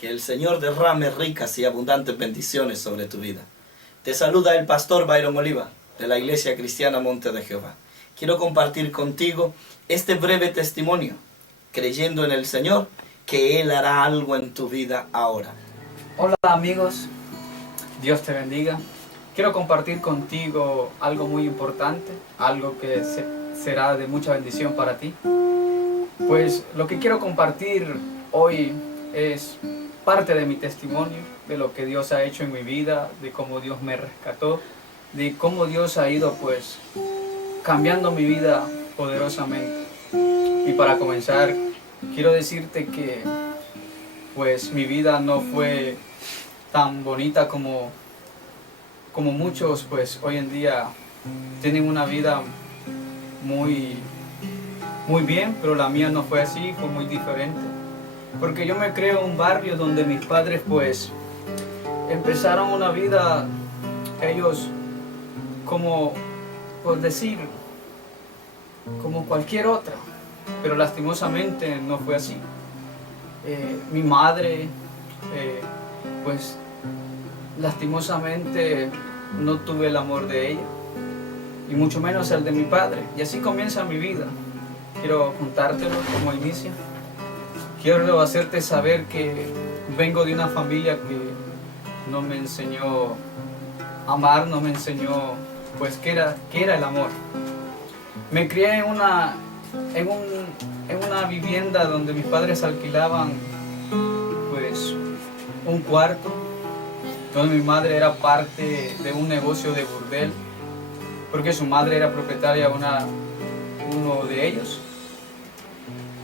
Que el Señor derrame ricas y abundantes bendiciones sobre tu vida. Te saluda el pastor Byron Oliva, de la Iglesia Cristiana Monte de Jehová. Quiero compartir contigo este breve testimonio, creyendo en el Señor, que Él hará algo en tu vida ahora. Hola amigos, Dios te bendiga. Quiero compartir contigo algo muy importante, algo que será de mucha bendición para ti. Pues lo que quiero compartir hoy es parte de mi testimonio, de lo que Dios ha hecho en mi vida, de cómo Dios me rescató, de cómo Dios ha ido pues cambiando mi vida poderosamente. Y para comenzar, quiero decirte que pues mi vida no fue tan bonita como muchos pues hoy en día tienen una vida muy bien, pero la mía no fue así, fue muy diferente. Porque yo me creo en un barrio donde mis padres pues empezaron una vida, ellos como, por decir, como cualquier otra, pero lastimosamente no fue así. Mi madre pues lastimosamente no tuve el amor de ella, y mucho menos el de mi padre, y así comienza mi vida. Quiero contártelo como inicia. Quiero hacerte saber que vengo de una familia que no me enseñó a amar, no me enseñó pues qué era el amor. Me crié en una vivienda donde mis padres alquilaban pues un cuarto, donde mi madre era parte de un negocio de burdel, porque su madre era propietaria de uno de ellos.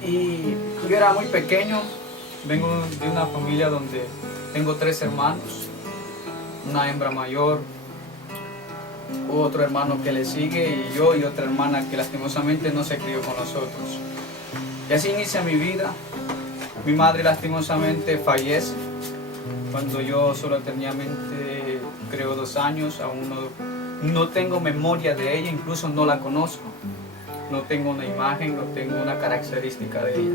Y yo era muy pequeño, vengo de una familia donde tengo 3 hermanos, una hembra mayor, otro hermano que le sigue, y yo y otra hermana que lastimosamente no se crió con nosotros. Y así inicia mi vida. Mi madre lastimosamente fallece cuando yo solo tenía creo 2 años, aún no tengo memoria de ella, incluso no la conozco. No tengo una imagen, no tengo una característica de ella.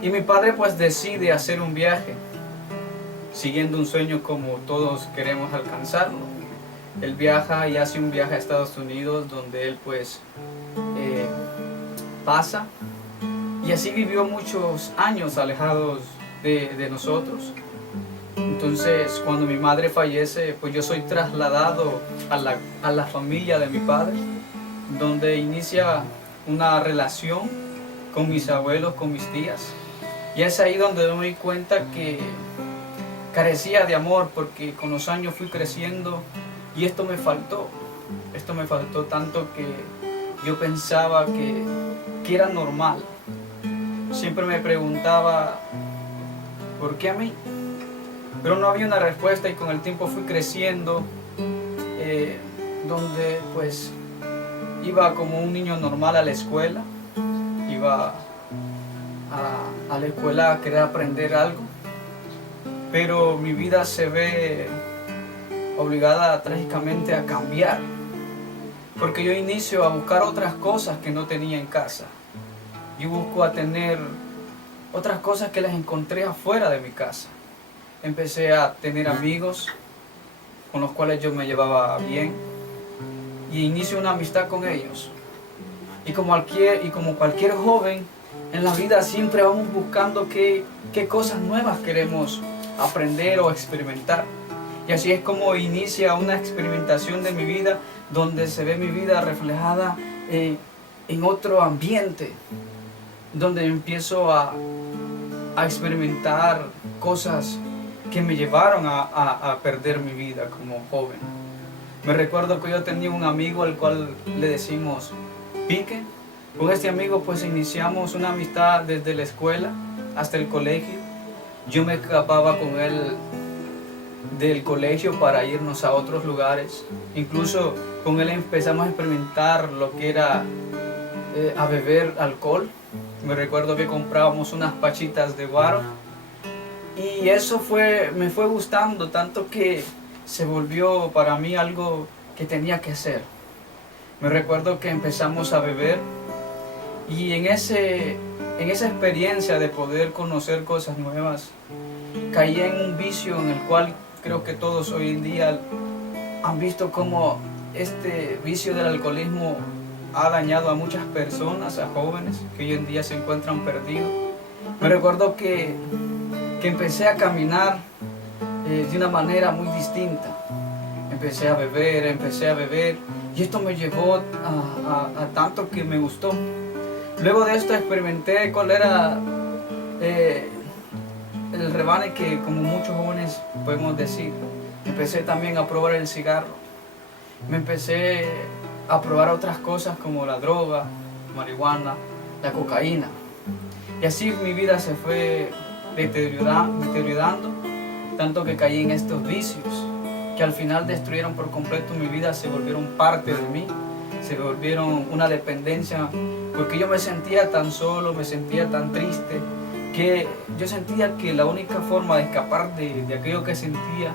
Y mi padre pues decide hacer un viaje, siguiendo un sueño como todos queremos alcanzarlo. Él viaja y hace un viaje a Estados Unidos, donde él pues pasa, y así vivió muchos años alejados de nosotros. Entonces cuando mi madre fallece, pues yo soy trasladado a la familia de mi padre, donde inicia una relación con mis abuelos, con mis tías. Y es ahí donde me di cuenta que carecía de amor, porque con los años fui creciendo y esto me faltó tanto que yo pensaba que era normal. Siempre me preguntaba, ¿por qué a mí? Pero no había una respuesta, y con el tiempo fui creciendo, donde pues iba como un niño normal a la escuela, iba a la escuela a querer aprender algo, pero mi vida se ve obligada trágicamente a cambiar, porque yo inicio a buscar otras cosas que no tenía en casa. Yo busco a tener otras cosas que las encontré afuera de mi casa. Empecé a tener amigos con los cuales yo me llevaba bien, y inicio una amistad con ellos. Y como cualquier joven en la vida, siempre vamos buscando qué cosas nuevas queremos aprender o experimentar. Y así es como inicia una experimentación de mi vida, donde se ve mi vida reflejada en otro ambiente, donde empiezo a experimentar cosas que me llevaron a perder mi vida como joven. Me recuerdo que yo tenía un amigo al cual le decimos Pique. Con este amigo pues iniciamos una amistad desde la escuela hasta el colegio. Yo me escapaba con él del colegio para irnos a otros lugares. Incluso con él empezamos a experimentar lo que era a beber alcohol. Me recuerdo que comprábamos unas pachitas de guaro, y eso me fue gustando tanto que se volvió para mí algo que tenía que hacer. Me recuerdo que empezamos a beber, y en esa experiencia de poder conocer cosas nuevas, caí en un vicio en el cual creo que todos hoy en día han visto cómo este vicio del alcoholismo ha dañado a muchas personas, a jóvenes que hoy en día se encuentran perdidos. Me recuerdo que empecé a caminar de una manera muy distinta. Empecé a beber y esto me llevó a tanto que me gustó. Luego de esto experimenté cuál era el rebane que, como muchos jóvenes podemos decir. Empecé también a probar el cigarro. Me empecé a probar otras cosas como la droga, marihuana, la cocaína. Y así mi vida se fue deteriorando, tanto que caí en estos vicios, que al final destruyeron por completo mi vida, se volvieron parte de mí, se volvieron una dependencia, porque yo me sentía tan solo, me sentía tan triste, que yo sentía que la única forma de escapar de aquello que sentía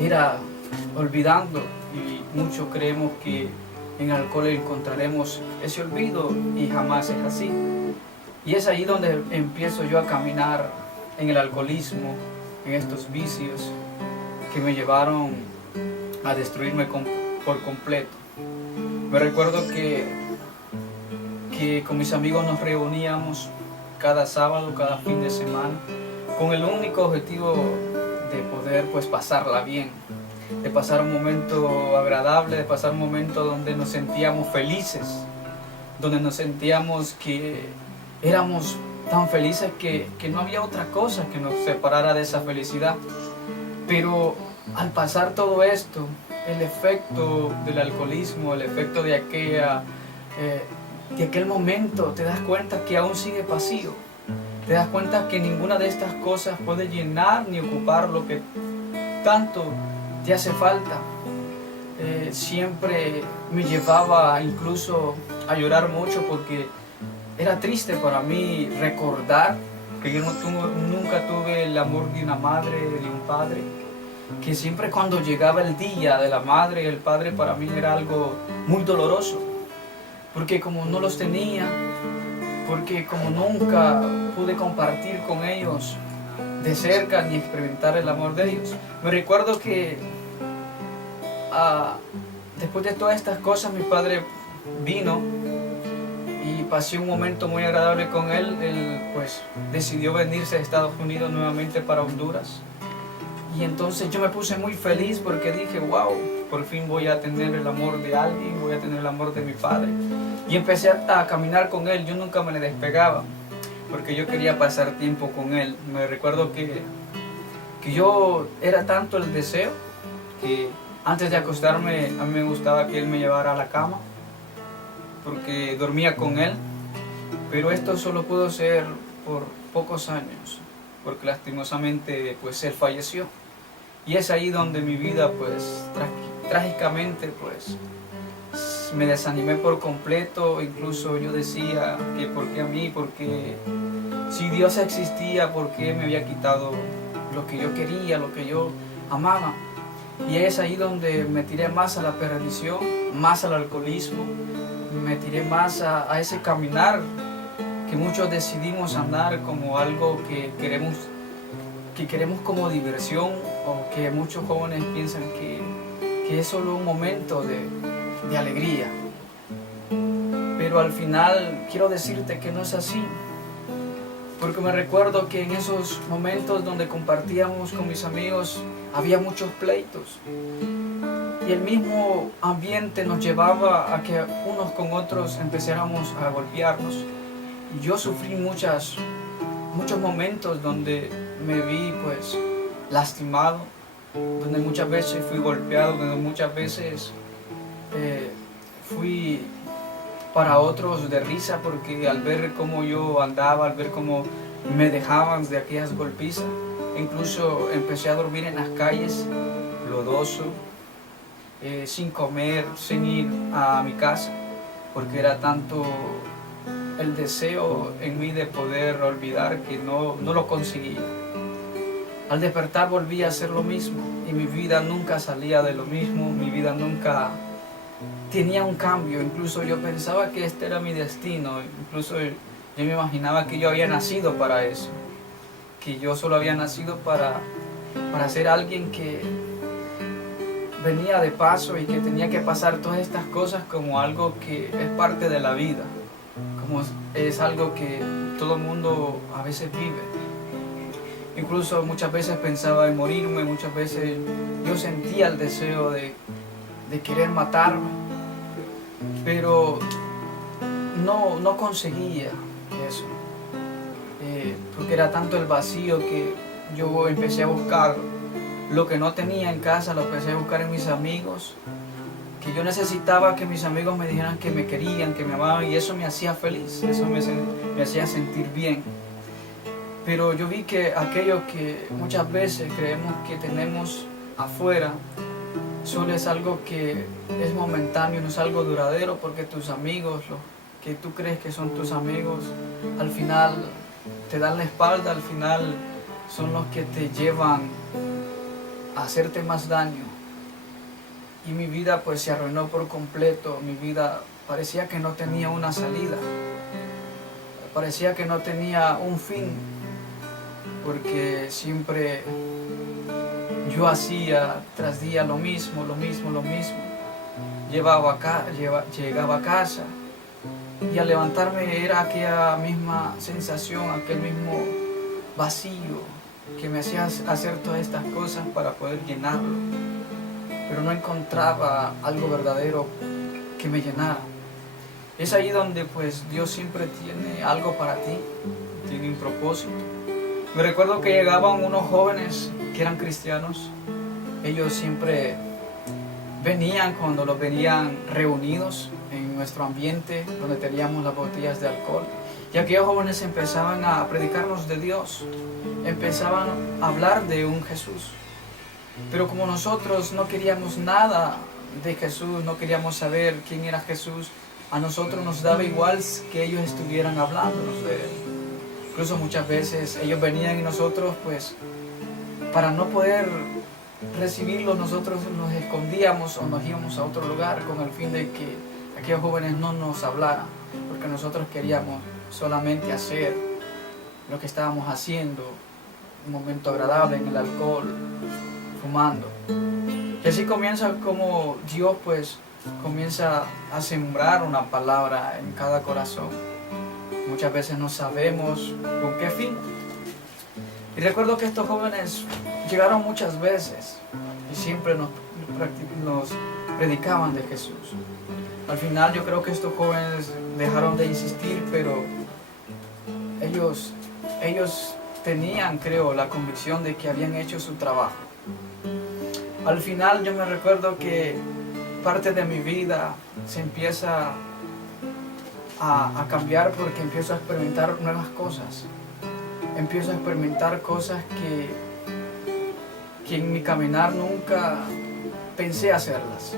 era olvidando, y muchos creemos que en alcohol encontraremos ese olvido y jamás es así. Y es ahí donde empiezo yo a caminar en el alcoholismo, en estos vicios que me llevaron a destruirme por completo. Me recuerdo que con mis amigos nos reuníamos cada sábado, cada fin de semana, con el único objetivo de poder pues pasarla bien, de pasar un momento agradable, de pasar un momento donde nos sentíamos felices, donde nos sentíamos que éramos tan felices que no había otra cosa que nos separara de esa felicidad. Pero al pasar todo esto, el efecto del alcoholismo, el efecto de aquel momento, te das cuenta que aún sigue vacío. Te das cuenta que ninguna de estas cosas puede llenar ni ocupar lo que tanto te hace falta. Siempre me llevaba incluso a llorar mucho porque era triste para mí recordar que yo nunca tuve el amor de una madre, de un padre, que siempre cuando llegaba el día de la madre y el padre para mí era algo muy doloroso, porque como no los tenía, porque como nunca pude compartir con ellos de cerca ni experimentar el amor de ellos. Me recuerdo que después de todas estas cosas mi padre vino y pasé un momento muy agradable con él. Él pues decidió venirse a Estados Unidos nuevamente para Honduras. Y entonces yo me puse muy feliz porque dije, wow, por fin voy a tener el amor de alguien, voy a tener el amor de mi padre. Y empecé a caminar con él, yo nunca me le despegaba, porque yo quería pasar tiempo con él. Me recuerdo que yo era tanto el deseo que antes de acostarme a mí me gustaba que él me llevara a la cama, porque dormía con él, pero esto solo pudo ser por pocos años, porque lastimosamente pues él falleció. Y es ahí donde mi vida pues trágicamente pues me desanimé por completo. Incluso yo decía que por qué a mí, porque si Dios existía, por qué me había quitado lo que yo quería, lo que yo amaba. Y es ahí donde me tiré más a la perdición, más al alcoholismo, me tiré más a ese caminar que muchos decidimos andar como algo que queremos como diversión, o que muchos jóvenes piensan que es solo un momento de alegría. Pero al final quiero decirte que no es así, porque me recuerdo que en esos momentos donde compartíamos con mis amigos había muchos pleitos, y el mismo ambiente nos llevaba a que unos con otros empezáramos a golpearnos. Y yo sufrí muchos momentos donde me vi pues lastimado, donde muchas veces fui golpeado, donde muchas veces fui para otros de risa, porque al ver cómo yo andaba, al ver cómo me dejaban de aquellas golpizas, incluso empecé a dormir en las calles, lodoso, sin comer, sin ir a mi casa, porque era tanto el deseo en mí de poder olvidar que no lo conseguía. Al despertar volví a hacer lo mismo, y mi vida nunca salía de lo mismo, mi vida nunca tenía un cambio. Incluso yo pensaba que este era mi destino, incluso yo me imaginaba que yo había nacido para eso. que yo solo había nacido para ser alguien que venía de paso y que tenía que pasar todas estas cosas como algo que es parte de la vida, como es algo que todo el mundo a veces vive. Incluso muchas veces pensaba en morirme, muchas veces yo sentía el deseo de querer matarme, pero no conseguía eso, porque era tanto el vacío que yo empecé a buscar lo que no tenía en casa, lo empecé a buscar en mis amigos, que yo necesitaba que mis amigos me dijeran que me querían, que me amaban, y eso me hacía feliz, eso me hacía sentir bien. Pero yo vi que aquello que muchas veces creemos que tenemos afuera solo es algo que es momentáneo, no es algo duradero, porque tus amigos, los que tú crees que son tus amigos, al final te dan la espalda, al final son los que te llevan a hacerte más daño. Y mi vida pues se arruinó por completo, mi vida parecía que no tenía una salida, parecía que no tenía un fin, porque siempre yo hacía tras día lo mismo. Llegaba a casa y al levantarme era aquella misma sensación, aquel mismo vacío que me hacía hacer todas estas cosas para poder llenarlo, pero no encontraba algo verdadero que me llenara. Es ahí donde pues Dios siempre tiene algo para ti, tiene un propósito. Me recuerdo que llegaban unos jóvenes que eran cristianos. Ellos siempre venían cuando los venían reunidos en nuestro ambiente donde teníamos las botellas de alcohol, y aquellos jóvenes empezaban a predicarnos de Dios, empezaban a hablar de un Jesús. Pero como nosotros no queríamos nada de Jesús, no queríamos saber quién era Jesús, a nosotros nos daba igual que ellos estuvieran hablándonos de Él. Incluso muchas veces ellos venían y nosotros pues para no poder recibirlos nosotros nos escondíamos o nos íbamos a otro lugar con el fin de que aquellos jóvenes no nos hablaran, porque nosotros queríamos solamente hacer lo que estábamos haciendo, un momento agradable en el alcohol, fumando. Y así comienza como Dios pues comienza a sembrar una palabra en cada corazón. Muchas veces no sabemos con qué fin. Y recuerdo que estos jóvenes llegaron muchas veces y siempre nos predicaban de Jesús. Al final yo creo que estos jóvenes dejaron de insistir, pero ellos tenían, creo, la convicción de que habían hecho su trabajo. Al final yo me recuerdo que parte de mi vida se empieza a cambiar porque empiezo a experimentar nuevas cosas. Empiezo a experimentar cosas que en mi caminar nunca pensé hacerlas.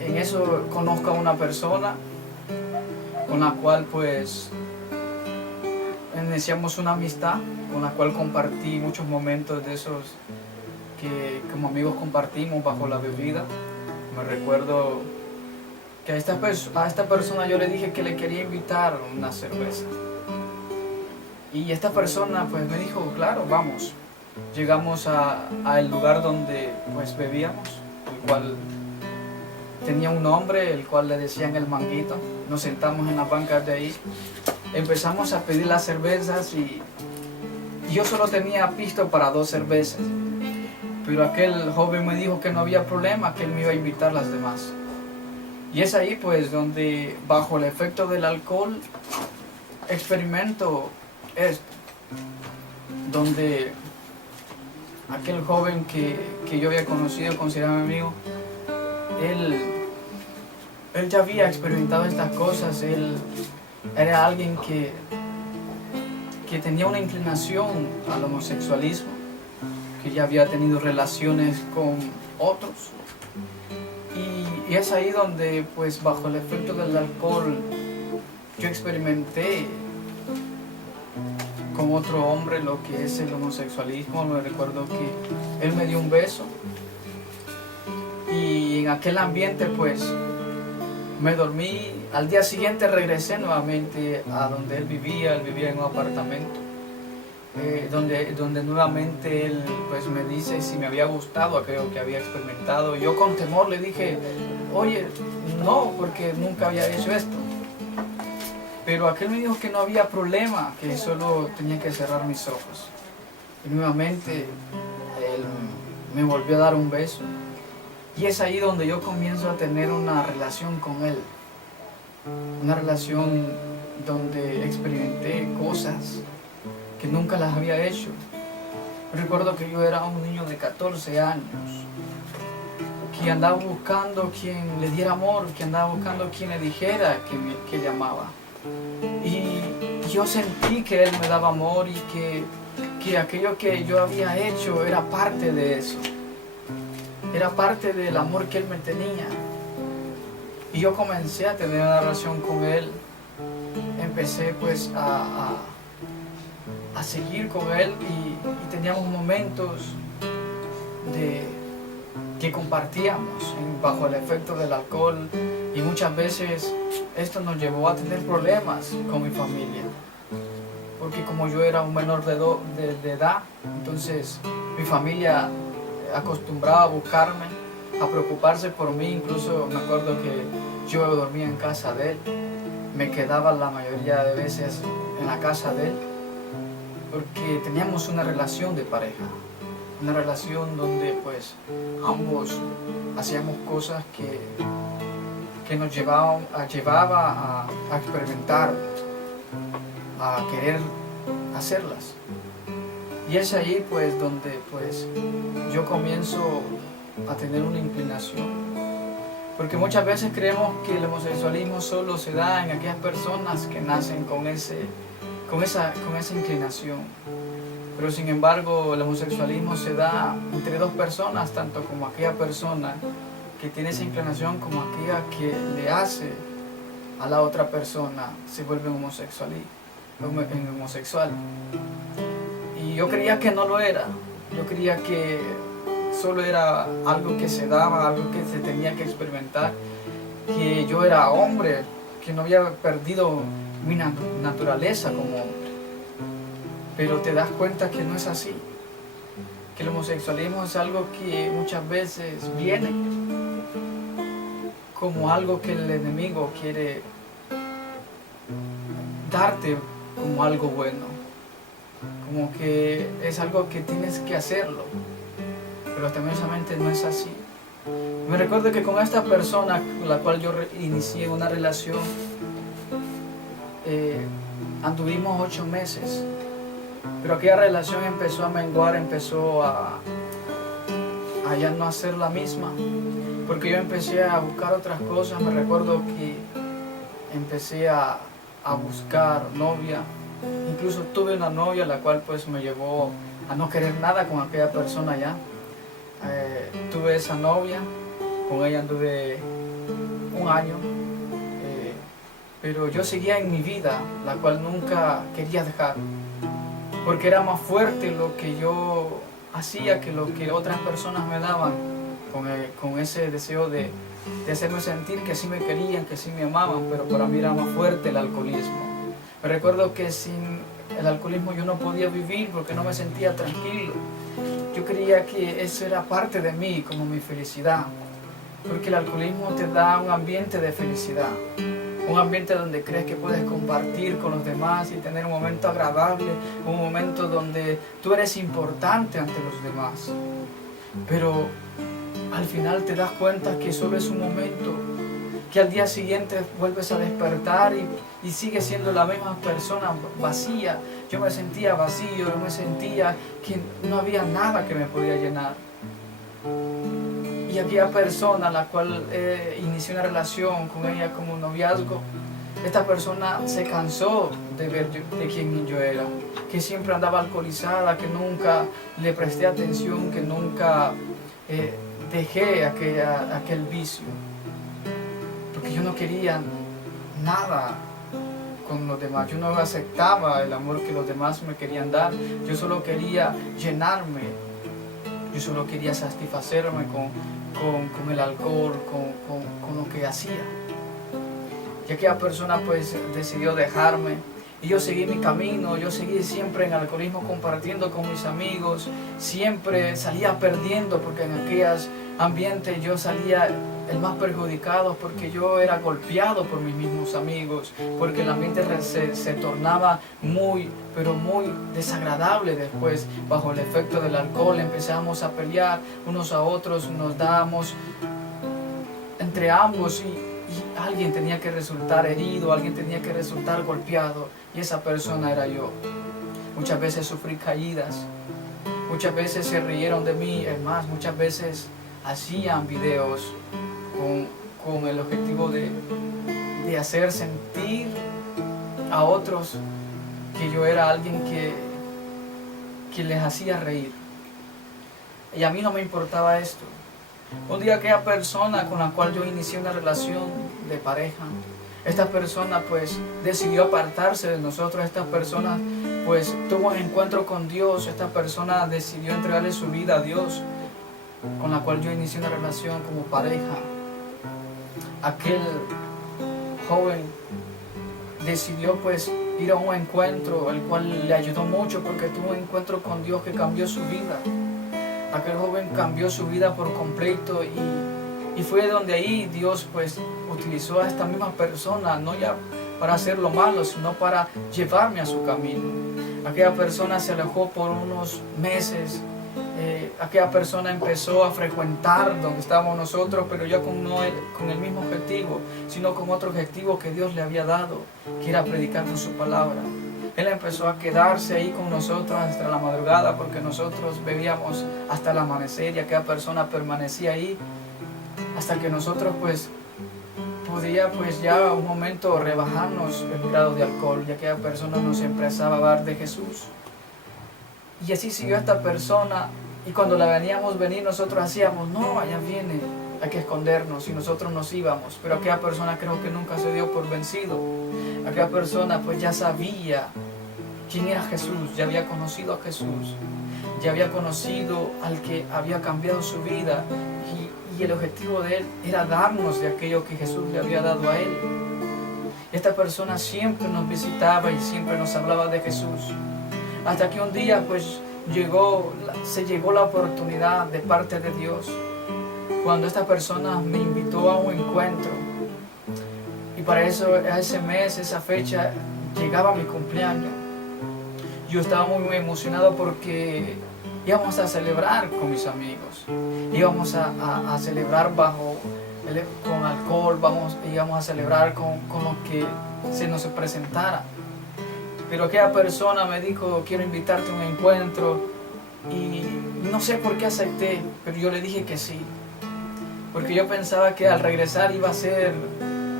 En eso conozco a una persona con la cual pues iniciamos una amistad, con la cual compartí muchos momentos de esos que como amigos compartimos bajo la bebida. Me recuerdo que a esta persona yo le dije que le quería invitar una cerveza. Y esta persona pues me dijo, claro, vamos. Llegamos al lugar donde pues bebíamos, el cual tenía un nombre, el cual le decían el Manguito. Nos sentamos en las bancas de ahí, empezamos a pedir las cervezas y yo solo tenía pisto para 2 cervezas. Pero aquel joven me dijo que no había problema, que él me iba a invitar las demás. Y es ahí pues donde bajo el efecto del alcohol experimento esto, donde aquel joven que yo había conocido, considerado mi amigo, él ya había experimentado estas cosas. Él era alguien que tenía una inclinación al homosexualismo, que ya había tenido relaciones con otros. Y es ahí donde, pues, bajo el efecto del alcohol, yo experimenté con otro hombre lo que es el homosexualismo. Me recuerdo que él me dio un beso y en aquel ambiente, pues, me dormí. Al día siguiente regresé nuevamente a donde él vivía en un apartamento. donde nuevamente él pues me dice si me había gustado aquello que había experimentado. Yo con temor le dije, oye, no, porque nunca había hecho esto. Pero aquel me dijo que no había problema, que solo tenía que cerrar mis ojos. Y nuevamente él me volvió a dar un beso. Y es ahí donde yo comienzo a tener una relación con él. Una relación donde experimenté cosas que nunca las había hecho. Recuerdo que yo era un niño de 14 años, que andaba buscando quien le diera amor, que andaba buscando quien le dijera que le amaba. Y yo sentí que él me daba amor y que aquello que yo había hecho era parte de eso. Era parte del amor que él me tenía. Y yo comencé a tener una relación con él. Empecé pues a seguir con él y teníamos momentos que compartíamos bajo el efecto del alcohol, y muchas veces esto nos llevó a tener problemas con mi familia, porque como yo era un menor de edad, entonces mi familia acostumbraba a buscarme, a preocuparse por mí. Incluso me acuerdo que yo dormía en casa de él, me quedaba la mayoría de veces en la casa de él, porque teníamos una relación de pareja, una relación donde pues ambos hacíamos cosas que nos llevaba a experimentar, a querer hacerlas. Y es ahí pues donde pues yo comienzo a tener una inclinación, porque muchas veces creemos que el homosexualismo solo se da en aquellas personas que nacen con esa inclinación. Pero sin embargo el homosexualismo se da entre dos personas, tanto como aquella persona que tiene esa inclinación como aquella que le hace a la otra persona se vuelve homosexual. Y yo creía que no lo era. Yo creía que solo era algo que se daba, algo que se tenía que experimentar, que yo era hombre, que no había perdido mi naturaleza como hombre. Pero te das cuenta que no es así, que el homosexualismo es algo que muchas veces viene como algo que el enemigo quiere darte como algo bueno, como que es algo que tienes que hacerlo, pero lastimosamente no es así. Me recuerdo que con esta persona con la cual yo inicié una relación, anduvimos 8 meses, pero aquella relación empezó a menguar, empezó a ya no hacer la misma, porque yo empecé a buscar otras cosas. Me recuerdo que empecé a buscar novia, incluso tuve una novia la cual pues me llevó a no querer nada con aquella persona ya. Tuve esa novia, con ella anduve 1 año, pero yo seguía en mi vida, la cual nunca quería dejar, porque era más fuerte lo que yo hacía que lo que otras personas me daban, con ese deseo de hacerme sentir que sí me querían, que sí me amaban, pero para mí era más fuerte el alcoholismo. Me recuerdo que sin el alcoholismo yo no podía vivir porque no me sentía tranquilo. Yo creía que eso era parte de mí, como mi felicidad, porque el alcoholismo te da un ambiente de felicidad, un ambiente donde crees que puedes compartir con los demás y tener un momento agradable, un momento donde tú eres importante ante los demás. Pero al final te das cuenta que solo es un momento, que al día siguiente vuelves a despertar y sigues siendo la misma persona vacía. Yo me sentía vacío, yo me sentía que no había nada que me podía llenar. Y aquella persona a la cual inicié una relación con ella como un noviazgo, esta persona se cansó de ver de quién yo era, que siempre andaba alcoholizada, que nunca le presté atención, que nunca dejé aquel vicio, porque yo no quería nada con los demás. Yo no aceptaba el amor que los demás me querían dar. Yo solo quería llenarme, yo solo quería satisfacerme con el alcohol, con lo que hacía. Y aquella persona pues decidió dejarme, Y yo seguí mi camino, yo seguí siempre en alcoholismo compartiendo con mis amigos, siempre salía perdiendo porque en aquellos ambientes yo salía el más perjudicado porque yo era golpeado por mis mismos amigos, porque el ambiente se tornaba muy, pero muy desagradable después. Bajo el efecto del alcohol empezamos a pelear unos a otros, nos dábamos entre ambos y alguien tenía que resultar herido, alguien tenía que resultar golpeado, y esa persona era yo. Muchas veces sufrí caídas, muchas veces se rieron de mí, es más, muchas veces hacían videos con el objetivo de hacer sentir a otros que yo era alguien que les hacía reír. Y a mí no me importaba esto. Un día aquella persona con la cual yo inicié una relación de pareja, esta persona pues decidió apartarse de nosotros, esta persona pues tuvo un encuentro con Dios, esta persona decidió entregarle su vida a Dios, con la cual yo inicié una relación como pareja. Aquel joven decidió pues ir a un encuentro, el cual le ayudó mucho porque tuvo un encuentro con Dios que cambió su vida. Aquel joven cambió su vida por completo y fue donde ahí Dios pues utilizó a esta misma persona, no ya para hacer lo malo, sino para llevarme a su camino. Aquella persona se alejó por unos meses. Aquella persona empezó a frecuentar donde estábamos nosotros, pero ya no con el mismo objetivo, sino con otro objetivo que Dios le había dado, que era predicando su palabra. Él empezó a quedarse ahí con nosotros hasta la madrugada, porque nosotros bebíamos hasta el amanecer y aquella persona permanecía ahí hasta que nosotros pues podía pues ya un momento rebajarnos el grado de alcohol, y aquella persona nos empezaba a hablar de Jesús. Y así siguió esta persona, y cuando la veníamos venir nosotros hacíamos, no, allá viene, hay que escondernos, y nosotros nos íbamos. Pero aquella persona creo que nunca se dio por vencido. Aquella persona pues ya sabía quién era Jesús, ya había conocido a Jesús, ya había conocido al que había cambiado su vida, y el objetivo de él era darnos de aquello que Jesús le había dado a él. Esta persona siempre nos visitaba y siempre nos hablaba de Jesús. Hasta que un día pues se llegó la oportunidad de parte de Dios, cuando esta persona me invitó a un encuentro. Y para eso, a ese mes, esa fecha, llegaba mi cumpleaños. Yo estaba muy emocionado porque íbamos a celebrar con mis amigos. Íbamos a celebrar con alcohol, íbamos a celebrar con lo que se nos presentara. Pero aquella persona me dijo, quiero invitarte a un encuentro, y no sé por qué acepté, pero yo le dije que sí, porque yo pensaba que al regresar iba a hacer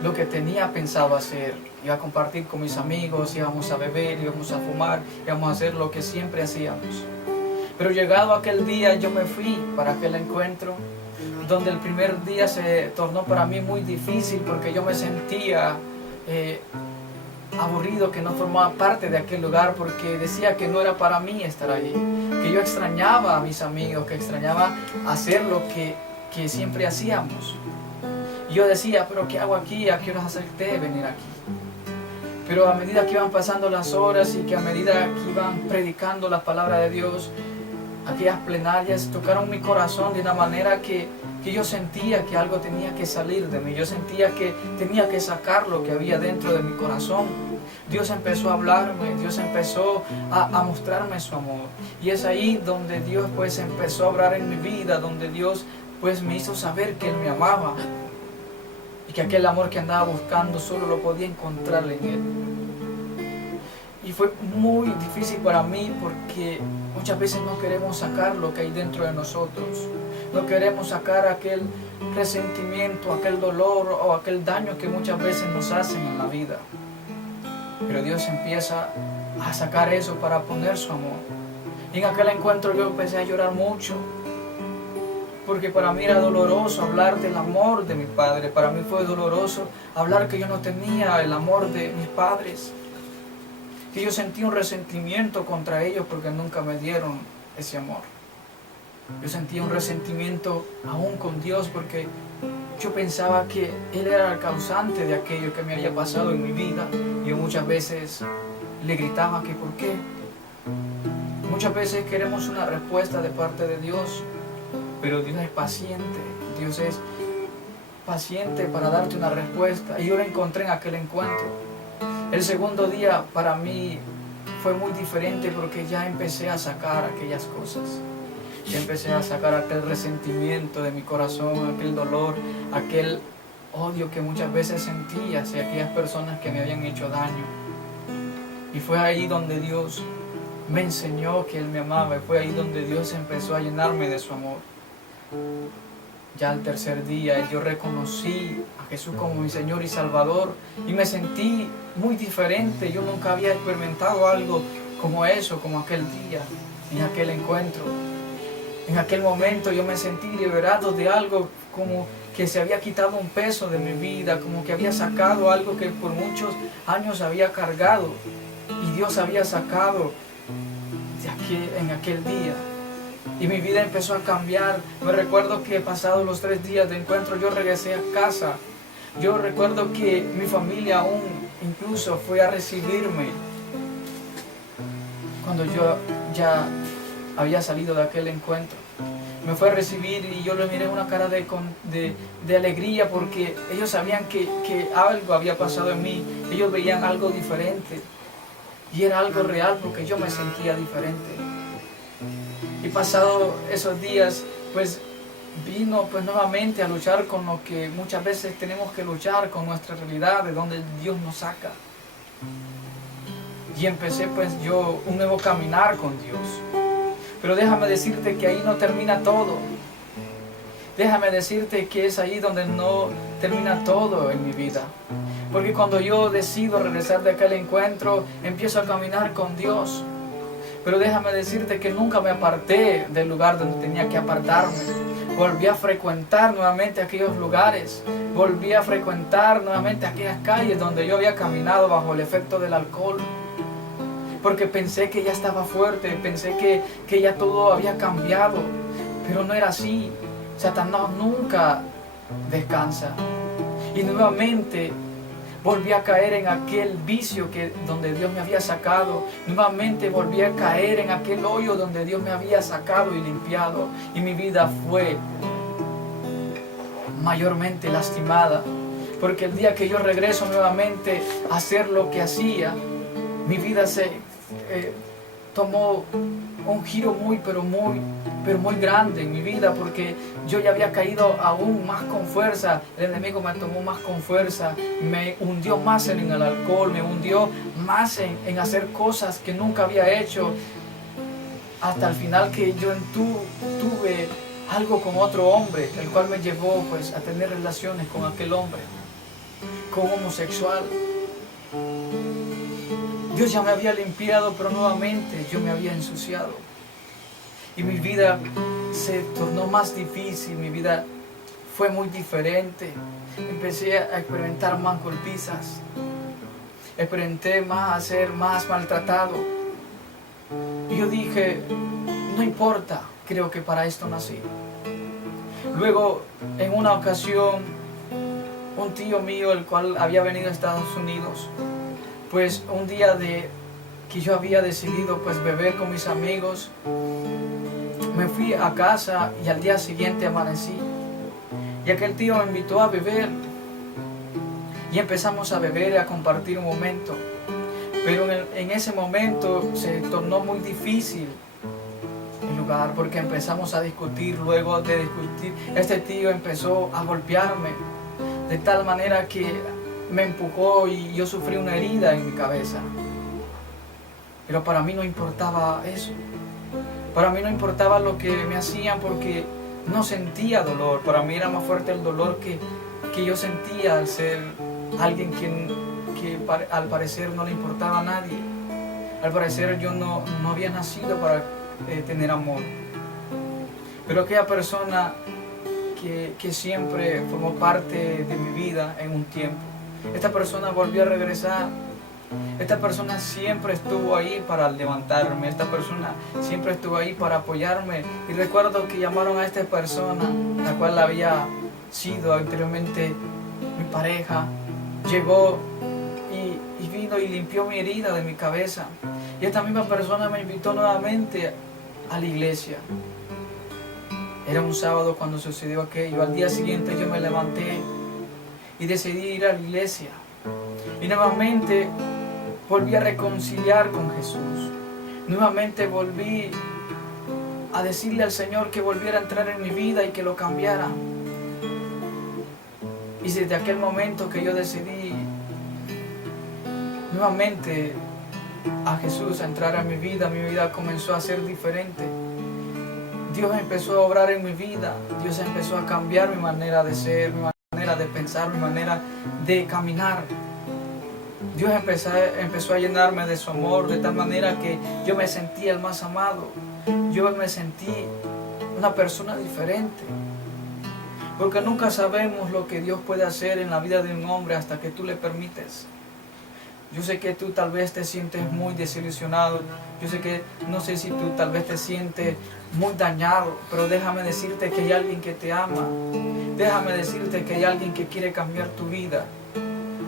lo que tenía pensado hacer, iba a compartir con mis amigos, íbamos a beber, íbamos a fumar, íbamos a hacer lo que siempre hacíamos. Pero llegado aquel día yo me fui para aquel encuentro, donde el primer día se tornó para mí muy difícil porque yo me sentía aburrido, que no formaba parte de aquel lugar, porque decía que no era para mí estar allí, que yo extrañaba a mis amigos, que extrañaba hacer lo que siempre hacíamos. Y yo decía, pero ¿qué hago aquí? ¿A qué horas acepté venir aquí? Pero a medida que iban pasando las horas y que a medida que iban predicando la palabra de Dios, aquellas plenarias tocaron mi corazón de una manera que yo sentía que algo tenía que salir de mí. Yo sentía que tenía que sacar lo que había dentro de mi corazón. Dios empezó a hablarme, Dios empezó a mostrarme su amor. Y es ahí donde Dios pues empezó a obrar en mi vida, donde Dios pues me hizo saber que Él me amaba. Y que aquel amor que andaba buscando solo lo podía encontrar en Él. Y fue muy difícil para mí porque muchas veces no queremos sacar lo que hay dentro de nosotros. No queremos sacar aquel resentimiento, aquel dolor o aquel daño que muchas veces nos hacen en la vida. Pero Dios empieza a sacar eso para poner su amor. Y en aquel encuentro yo empecé a llorar mucho, porque para mí era doloroso hablar del amor de mi padre. Para mí fue doloroso hablar que yo no tenía el amor de mis padres, que yo sentía un resentimiento contra ellos porque nunca me dieron ese amor. Yo sentía un resentimiento aún con Dios porque yo pensaba que Él era el causante de aquello que me había pasado en mi vida. Yo muchas veces le gritaba que por qué. Muchas veces queremos una respuesta de parte de Dios, pero Dios es paciente. Dios es paciente para darte una respuesta. Y yo la encontré en aquel encuentro. El segundo día para mí fue muy diferente porque ya empecé a sacar aquellas cosas. Ya empecé a sacar aquel resentimiento de mi corazón, aquel dolor, aquel odio que muchas veces sentía hacia aquellas personas que me habían hecho daño. Y fue ahí donde Dios me enseñó que Él me amaba, y fue ahí donde Dios empezó a llenarme de su amor. Ya al tercer día yo reconocí a Jesús como mi Señor y Salvador y me sentí muy diferente. Yo nunca había experimentado algo como eso, como aquel día, en aquel encuentro. En aquel momento yo me sentí liberado de algo, como que se había quitado un peso de mi vida, como que había sacado algo que por muchos años había cargado y Dios había sacado en aquel día. Y mi vida empezó a cambiar. Me recuerdo que pasados los 3 días de encuentro yo regresé a casa. Yo recuerdo que mi familia aún incluso fue a recibirme cuando yo ya había salido de aquel encuentro. Me fue a recibir y yo le miré una cara de alegría porque ellos sabían que algo había pasado en mí. Ellos veían algo diferente y era algo real porque yo me sentía diferente. Y pasado esos días, pues vino pues nuevamente a luchar con lo que muchas veces tenemos que luchar, con nuestra realidad, de donde Dios nos saca. Y empecé pues yo un nuevo caminar con Dios. Pero déjame decirte que ahí no termina todo. Déjame decirte que es ahí donde no termina todo en mi vida. Porque cuando yo decido regresar de aquel encuentro, empiezo a caminar con Dios. Pero déjame decirte que nunca me aparté del lugar donde tenía que apartarme. Volví a frecuentar nuevamente aquellos lugares. Volví a frecuentar nuevamente aquellas calles donde yo había caminado bajo el efecto del alcohol. Porque pensé que ya estaba fuerte, pensé que ya todo había cambiado. Pero no era así. Satanás nunca descansa. Y nuevamente volví a caer en aquel vicio donde Dios me había sacado. Nuevamente volví a caer en aquel hoyo donde Dios me había sacado y limpiado. Y mi vida fue mayormente lastimada. Porque el día que yo regreso nuevamente a hacer lo que hacía, mi vida se tomó un giro muy grande en mi vida, porque yo ya había caído aún más con fuerza. El enemigo me tomó más con fuerza, me hundió más en el alcohol, me hundió más en hacer cosas que nunca había hecho, hasta el final que yo tuve algo con otro hombre, el cual me llevó pues a tener relaciones con aquel hombre, con homosexual. Dios ya me había limpiado, pero nuevamente yo me había ensuciado. Y mi vida se tornó más difícil, mi vida fue muy diferente. Empecé a experimentar más golpizas. Experimenté a ser más maltratado. Y yo dije, no importa, creo que para esto nací. Luego, en una ocasión, un tío mío, el cual había venido a Estados Unidos, pues un día que yo había decidido pues beber con mis amigos, me fui a casa y al día siguiente amanecí. Y aquel tío me invitó a beber. Y empezamos a beber y a compartir un momento. Pero en ese momento se tornó muy difícil el lugar, porque empezamos a discutir. Luego de discutir, este tío empezó a golpearme de tal manera que me empujó y yo sufrí una herida en mi cabeza. Pero para mí no importaba eso. Para mí no importaba lo que me hacían, porque no sentía dolor. Para mí era más fuerte el dolor que yo sentía al ser alguien que al parecer no le importaba a nadie. Al parecer yo no había nacido para tener amor. Pero aquella persona que siempre formó parte de mi vida en un tiempo, esta persona volvió a regresar. Esta persona siempre estuvo ahí para levantarme. Esta persona siempre estuvo ahí para apoyarme. Y recuerdo que llamaron a esta persona, la cual había sido anteriormente mi pareja. Llegó y vino y limpió mi herida de mi cabeza. Y esta misma persona me invitó nuevamente a la iglesia. Era un sábado cuando sucedió aquello. Al día siguiente yo me levanté y decidí ir a la iglesia. Y nuevamente volví a reconciliar con Jesús. Nuevamente volví a decirle al Señor que volviera a entrar en mi vida y que lo cambiara. Y desde aquel momento que yo decidí nuevamente a Jesús a entrar en mi vida comenzó a ser diferente. Dios empezó a obrar en mi vida, Dios empezó a cambiar mi manera de ser, mi manera de pensar, mi manera de caminar. Dios empezó a llenarme de su amor de tal manera que yo me sentí el más amado. Yo me sentí una persona diferente. Porque nunca sabemos lo que Dios puede hacer en la vida de un hombre hasta que tú le permites. Yo sé que tú tal vez te sientes muy desilusionado. Yo sé que no sé si tú tal vez te sientes muy dañado. Pero déjame decirte que hay alguien que te ama. Déjame decirte que hay alguien que quiere cambiar tu vida.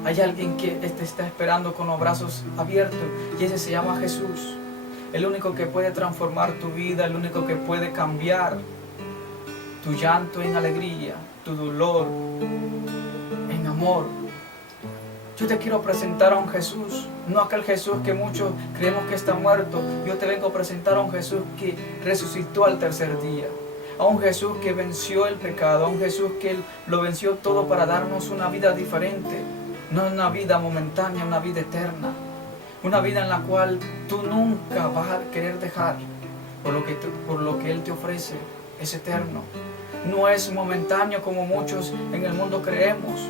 Hay alguien que te está esperando con los brazos abiertos. Y ese se llama Jesús. El único que puede transformar tu vida. El único que puede cambiar tu llanto en alegría, tu dolor en amor. Yo te quiero presentar a un Jesús, no aquel Jesús que muchos creemos que está muerto. Yo te vengo a presentar a un Jesús que resucitó al tercer día, a un Jesús que venció el pecado, a un Jesús que lo venció todo para darnos una vida diferente, no una vida momentánea, una vida eterna, una vida en la cual tú nunca vas a querer dejar, por lo que Él te ofrece es eterno. No es momentáneo como muchos en el mundo creemos,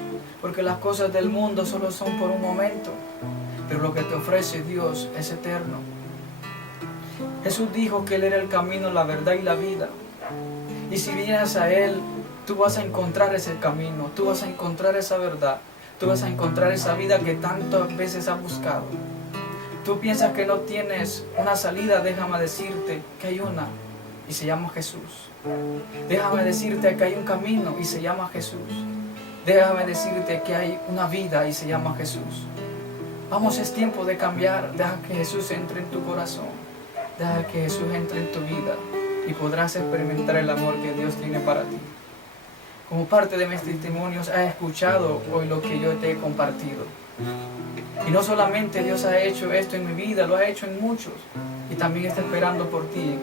porque las cosas del mundo solo son por un momento, pero lo que te ofrece Dios es eterno. Jesús dijo que Él era el camino, la verdad y la vida. Y si vienes a Él, tú vas a encontrar ese camino, tú vas a encontrar esa verdad, tú vas a encontrar esa vida que tantas veces has buscado. Tú piensas que no tienes una salida, déjame decirte que hay una, y se llama Jesús. Déjame decirte que hay un camino y se llama Jesús. Déjame decirte que hay una vida y se llama Jesús. Vamos, es tiempo de cambiar. Deja que Jesús entre en tu corazón. Deja que Jesús entre en tu vida y podrás experimentar el amor que Dios tiene para ti. Como parte de mis testimonios, has escuchado hoy lo que yo te he compartido. Y no solamente Dios ha hecho esto en mi vida, lo ha hecho en muchos. Y también está esperando por ti,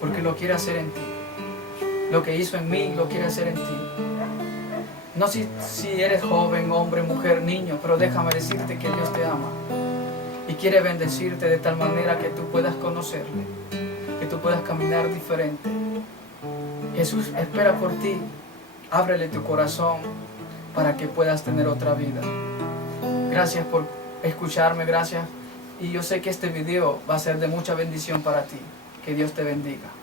porque lo quiere hacer en ti. Lo que hizo en mí, lo quiere hacer en ti. No si eres joven, hombre, mujer, niño, pero déjame decirte que Dios te ama. Y quiere bendecirte de tal manera que tú puedas conocerle, que tú puedas caminar diferente. Jesús espera por ti. Ábrele tu corazón para que puedas tener otra vida. Gracias por escucharme, gracias. Y yo sé que este video va a ser de mucha bendición para ti. Que Dios te bendiga.